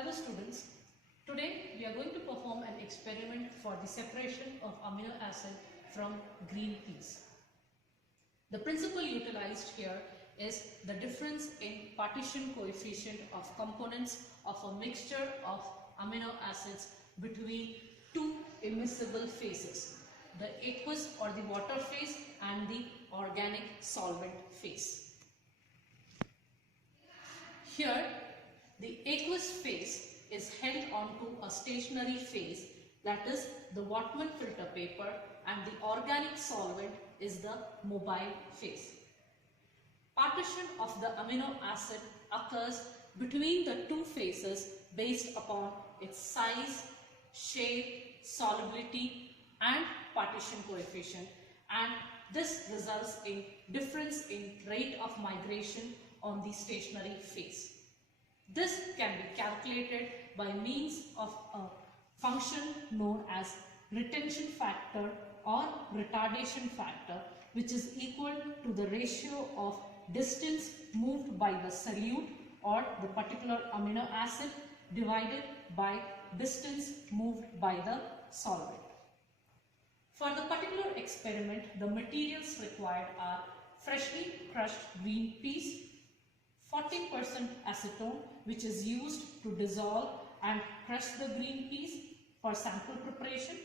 Hello students, today we are going to perform an experiment for the separation of amino acid from green peas. The principle utilized here is the difference in partition coefficient of components of a mixture of amino acids between two immiscible phases, the aqueous or the water phase and the organic solvent phase. Here, the aqueous phase is held onto a stationary phase, that is the Whatman filter paper, and the organic solvent is the mobile phase. Partition of the amino acid occurs between the two phases based upon its size, shape, solubility and partition coefficient, and this results in difference in rate of migration on the stationary phase. This can be calculated by means of a function known as retention factor or retardation factor, which is equal to the ratio of distance moved by the solute or the particular amino acid divided by distance moved by the solvent. For the particular experiment, the materials required are freshly crushed green peas, 40% acetone, which is used to dissolve and crush the green peas for sample preparation,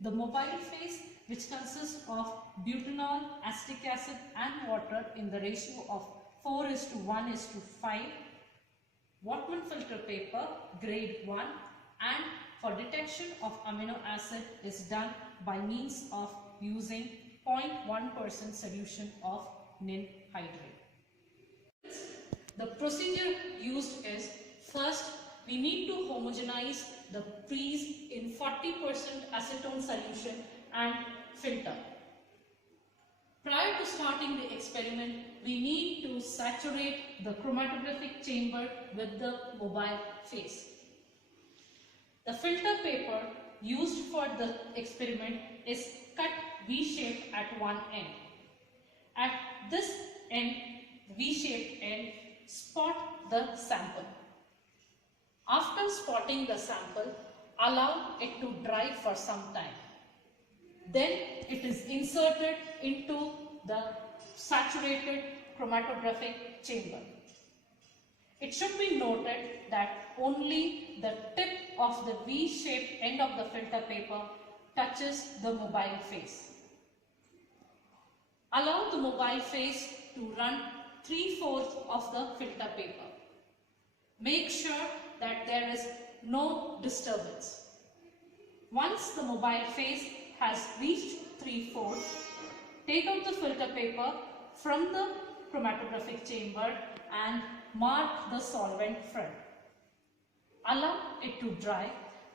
the mobile phase, which consists of butanol, acetic acid and water in the ratio of 4:1:5, Whatman filter paper grade 1, and for detection of amino acid is done by means of using 0.1% solution of nin hydrate. The procedure used is, first we need to homogenize the peas in 40% acetone solution and filter. Prior to starting the experiment, we need to saturate the chromatographic chamber with the mobile phase. The filter paper used for the experiment is cut V-shaped at one end. At this end, V-shaped end, spot the sample. After spotting the sample, allow it to dry for some time. Then it is inserted into the saturated chromatographic chamber. It should be noted that only the tip of the V-shaped end of the filter paper touches the mobile phase. Allow the mobile phase to run 3/4 of the filter paper. Make sure that there is no disturbance. Once the mobile phase has reached 3/4, take out the filter paper from the chromatographic chamber and mark the solvent front. Allow it to dry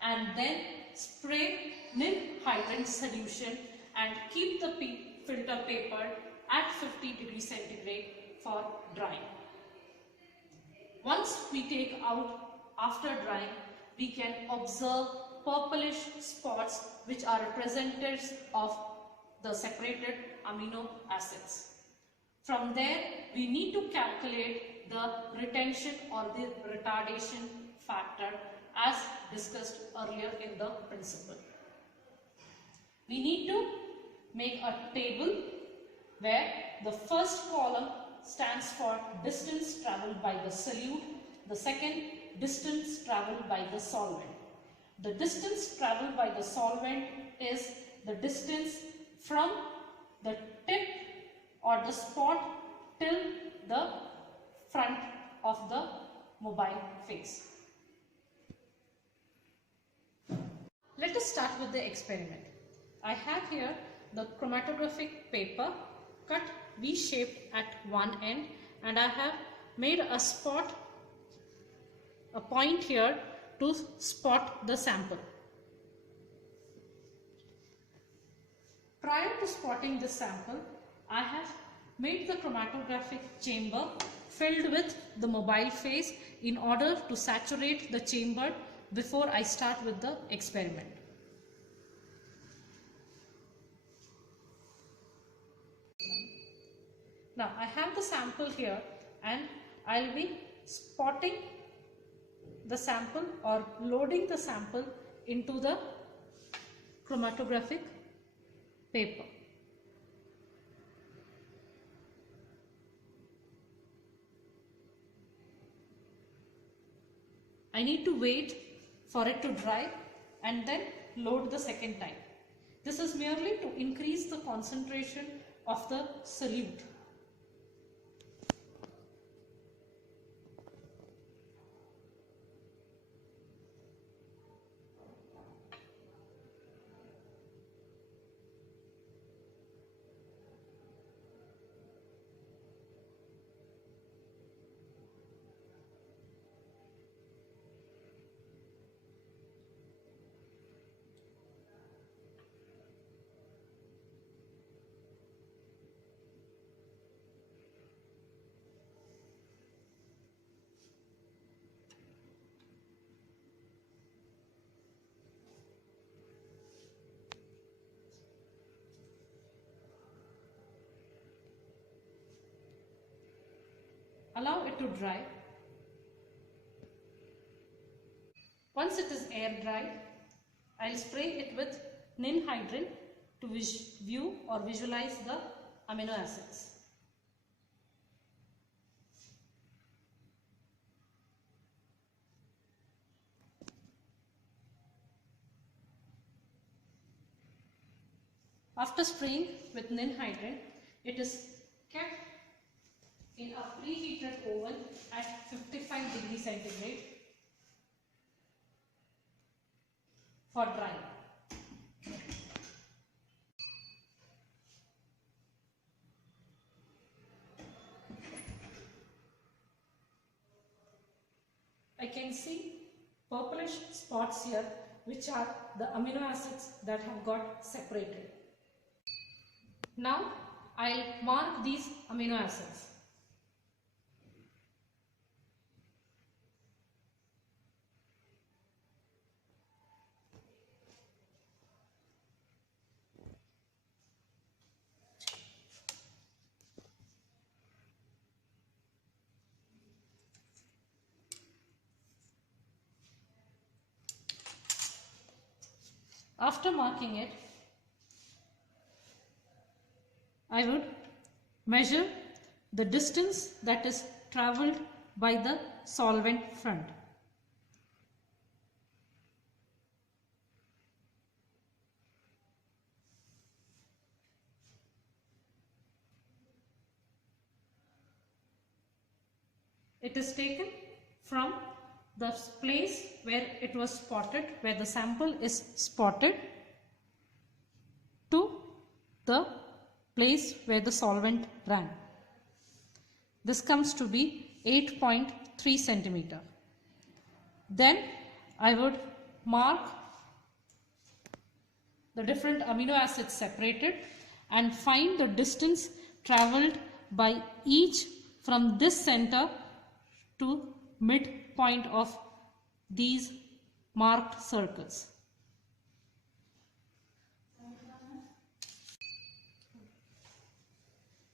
and then spray nin hydrate solution and keep the filter paper at 50 degrees centigrade for drying. Once we take out after drying, we can observe purplish spots which are representatives of the separated amino acids. From there, we need to calculate the retention or the retardation factor as discussed earlier in the principle. We need to make a table where the first column stands for distance travelled by the solute, the second distance travelled by the solvent. The distance travelled by the solvent is the distance from the tip or the spot till the front of the mobile phase. Let us start with the experiment. I have here the chromatographic paper cut V-shaped at one end, and I have made a spot, a point here to spot the sample. Prior to spotting the sample, I have made the chromatographic chamber filled with the mobile phase in order to saturate the chamber before I start with the experiment. Now I have the sample here and I'll be spotting the sample or loading the sample into the chromatographic paper. I need to wait for it to dry and then load the second time. This is merely to increase the concentration of the solute. Allow it to dry. Once it is air dry, I will spray it with ninhydrin to view or visualize the amino acids. After spraying with ninhydrin, it is kept in a preheated oven at 55 degrees centigrade for drying. I can see purplish spots here, which are the amino acids that have got separated. Now I'll mark these amino acids. After marking it, I would measure the distance that is travelled by the solvent front. It is taken from the place where it was spotted, where the sample is spotted, to the place where the solvent ran. This comes to be 8.3 centimeter. Then I would mark the different amino acids separated and find the distance travelled by each from this center to midpoint of these marked circles.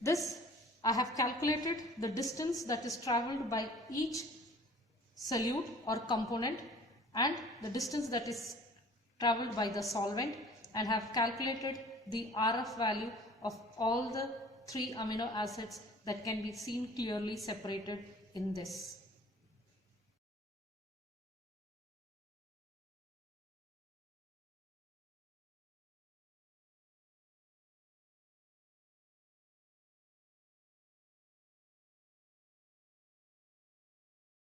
This I have calculated the distance that is travelled by each solute or component and the distance that is travelled by the solvent, and have calculated the RF value of all the 3 amino acids that can be seen clearly separated in this.